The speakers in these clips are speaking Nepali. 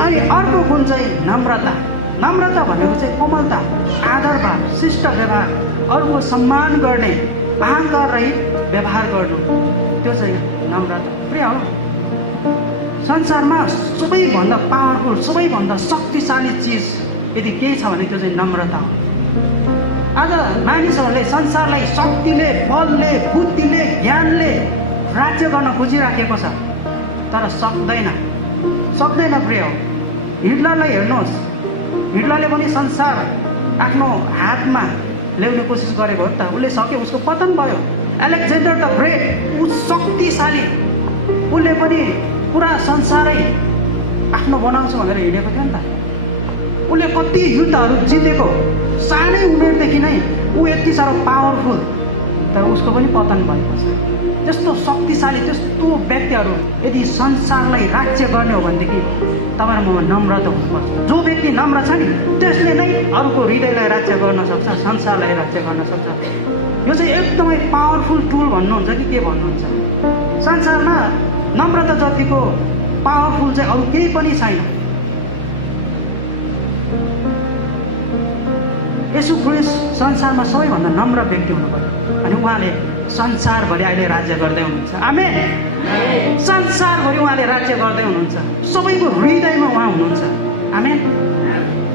अनि अर्को गुण चाहिँ नम्रता। नम्रता भनेको चाहिँ कोमलता, आदरभाव, शिष्ट व्यवहार, अरूको सम्मान गर्ने, अहङ्कार रहित व्यवहार गर्नु, त्यो चाहिँ नम्रता। प्रिय हो, संसारमा सबैभन्दा पावरफुल, सबैभन्दा शक्तिशाली चिज यदि केही छ भने त्यो चाहिँ नम्रता हो। आज मानिसहरूले संसारलाई शक्तिले, बलले, बुद्धिले, ज्ञानले राज्य गर्न खोजिराखेको छ, तर सक्दैन प्रिय हो। हिटलरलाई हेर्नुहोस्, हिटलरले पनि संसार आफ्नो हातमा ल्याउने कोसिस गरेको हो नि त, उसले सक्यो, उसको पतन भयो। एलेक्जेन्डर द ग्रेट, ऊ शक्तिशाली, उसले पनि पुरा संसारै आफ्नो बनाउँछु भनेर हिँडेको थियो नि त। उसले कति युद्धहरू जितेको, सानै उमेरदेखि नै ऊ यति साह्रो पावरफुल, तर उसको पनि पतन भएको छ। त्यस्तो शक्तिशाली, त्यस्तो व्यक्तिहरू यदि संसारलाई राज्य गर्ने हो भनेदेखि तपाईँ ममा नम्रता हुनुपर्छ। जो व्यक्ति नम्र छ नि त्यसले नै अरूको हृदयलाई राज्य गर्न सक्छ, संसारलाई राज्य गर्न सक्छ। यो चाहिँ एकदमै पावरफुल टुल भन्नुहुन्छ कि के भन्नुहुन्छ? संसारमा नम्रता जतिको पावरफुल चाहिँ अरू केही पनि छैन। येशू ख्रीष्ट संसारमा सबैभन्दा नम्र व्यक्ति हुनुभयो अनि उहाँले संसारभरि अहिले राज्य गर्दै हुनुहुन्छ। आमेन। संसारभरि उहाँले राज्य गर्दै हुनुहुन्छ, सबैको हृदयमा उहाँ हुनुहुन्छ। आमेन।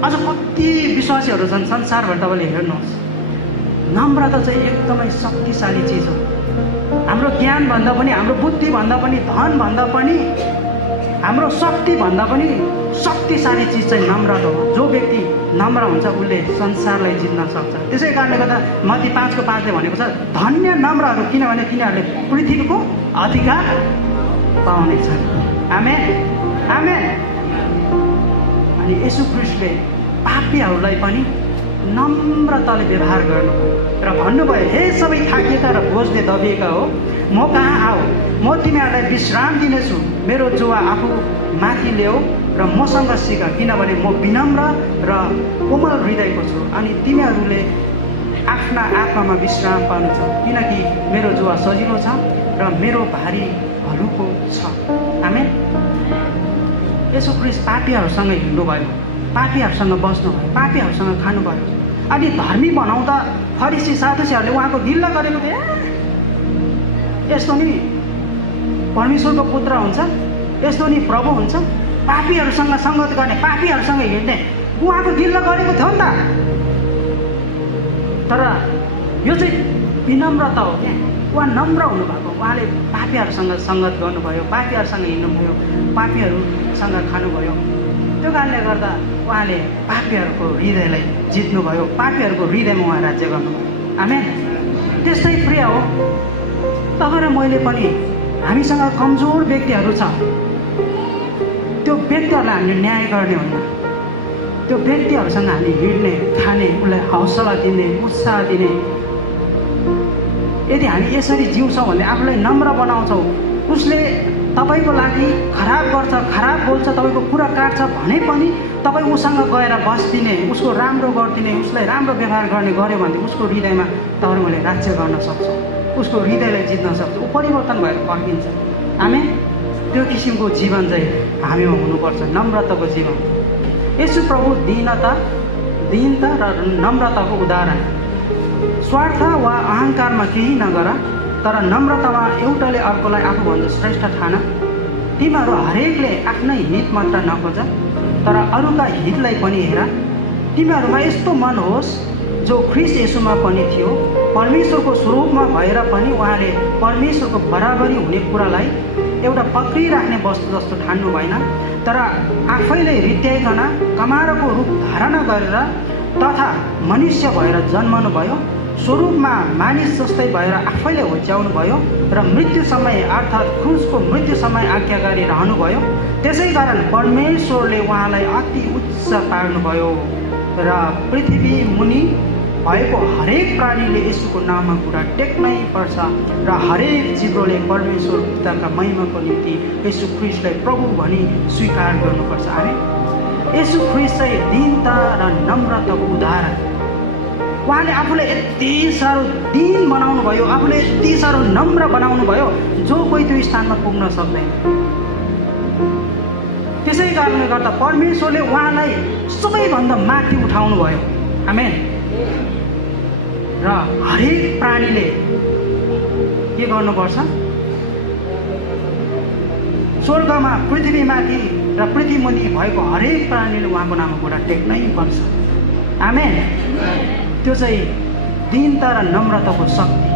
अझ कति विश्वासीहरू छन् संसारभरि, तपाईँले हेर्नुहोस्। नम्रता चाहिँ एकदमै शक्तिशाली चिज हो। हाम्रो ज्ञानभन्दा पनि, हाम्रो बुद्धिभन्दा पनि, धनभन्दा पनि, हाम्रो शक्तिभन्दा पनि शक्तिशाली चिज चाहिँ नम्रता हो। जो व्यक्ति नम्र हुन्छ उसले संसारलाई जित्न सक्छ। त्यसै कारणले गर्दा मत्ती 5:5ले भनेको छ, धन्य नम्रहरू, किनभने तिनीहरूले पृथ्वीको अधिकार पाउनेछन्। आमेन, आमेन। अनि येशू ख्रीष्टले पापीहरूलाई पनि नम्रताले व्यवहार गर्नु र भन्नुभयो, हे सबै थाकिएका र बोझले दबिएका हो, म कहाँ आऊ, म तिमीहरूलाई विश्राम दिनेछु। मेरो जुवा आफू माथि ल्याऊ र मसँग सिक, किनभने म विनम्र र कोमल हृदयको छु, अनि तिमीहरूले आफ्ना आत्मामा विश्राम पाउनेछ, किनकि मेरो जुवा सजिलो छ र मेरो भारी हलुको छ। आमेन। येशू ख्रीष्ट पापीहरूसँग हिँड्नुभयो, पापीहरूसँग बस्नुभयो, पापीहरूसँग खानुभयो। अनि धर्मी बनाउँदा फरिसी सादुसीहरूले उहाँको गिल्ला गरेको थियो, यस्तो नि परमेश्वरको पुत्र हुन्छ, यस्तो नि प्रभु हुन्छ, पापीहरूसँग सङ्गत गर्ने, पापीहरूसँग हिँड्ने, उहाँको गिल्ला गरेको थियो नि त। तर यो चाहिँ विनम्रता हो क्या। उहाँ नम्र हुनुभएको, उहाँले पापीहरूसँग सङ्गत गर्नुभयो, पापीहरूसँग हिँड्नुभयो, पापीहरूसँग खानुभयो। त्यो कारणले गर्दा उहाँले पापीहरूको हृदयलाई जित्नुभयो, पापीहरूको हृदयमा उहाँ राज्य गर्नुभयो। आमेन। त्यस्तै प्रिय हो, तपाईँ र मैले पनि, हामीसँग कमजोर व्यक्तिहरू छ, त्यो व्यक्तिहरूलाई हामीले न्याय गर्ने होइन, त्यो व्यक्तिहरूसँग हामी हिँड्ने, खाने, उसलाई हौसला दिने, उत्साह दिने। यदि हामी यसरी जिउँछौँ भने, आफूलाई नम्र बनाउँछौँ, उसले तपाईँको लागि खराब गर्छ, खराब बोल्छ, तपाईँको कुरा काट्छ भने पनि तपाईँ उसँग गएर बस्दिने, उसको राम्रो गरिदिने, उसलाई राम्रो व्यवहार गर्ने गऱ्यो भने उसको हृदयमा तपाईँ मैले राज्य गर्न सक्छौँ, उसको हृदयलाई जित्न सक्छौँ, ऊ परिवर्तन भएर फर्किन्छ। आमेन। त्यो किसिमको जीवन चाहिँ हामीमा हुनुपर्छ, नम्रताको जीवन। येशू प्रभु दीनता र नम्रताको उदाहरण। स्वार्थ वा अहङ्कारमा केही नगर, तर नम्रतामा एउटाले अर्कोलाई आफूभन्दा श्रेष्ठ ठान। तिमीहरू हरेकले आफ्नै हित मात्र नखोज, तर अरूका हितलाई पनि हेर। तिमीहरूमा यस्तो मन होस् जो ख्रीष्ट येशूमा पनि थियो, परमेश्वरको स्वरूपमा भएर पनि उहाँले परमेश्वरको बराबरी हुने कुरालाई एउटा पक्रिराख्ने वस्तु जस्तो ठान्नु भएन, तर आफैले रित्याइकन कमारको रूप धारणा गरेर तथा मनुष्य भएर जन्मनु भयो। स्वरूपमा मानिस जस्तै भएर आफैले होच्याउनु भयो र मृत्यु समय अर्थात् क्रुसको मृत्यु समय आज्ञाकारी रहनुभयो। त्यसै कारण परमेश्वरले उहाँलाई अति उच्च पार्नुभयो र पृथ्वी मुनि भएको हरेक प्राणीले यसुको नाममा कुरा टेक्नै पर्छ र हरेक जिब्रोले परमेश्वर पिताका महिमाको निम्ति येशू ख्रीष्टलाई प्रभु भनी स्वीकार गर्नुपर्छ। आमेन। येशू ख्रीष्ट चाहिँ दीनता र नम्रताको उदाहरण। उहाँले आफूलाई यति साह्रो दीन बनाउनु भयो, आफूले यति साह्रो नम्र बनाउनु भयो, जो कोही त्यो स्थानमा पुग्न सक्दैन। त्यसै कारणले गर्दा परमेश्वरले उहाँलाई सबैभन्दा माथि उठाउनु भयो। आमेन। र हरेक प्राणीले के गर्नुपर्छ? स्वर्गमा, पृथ्वीमाथि र पृथ्वीमुनि भएको हरेक प्राणीले उहाँको नाममा कुरा टेक्नै पर्छ। आमेन। त्यो चाहिँ दीनता र नम्रताको शक्ति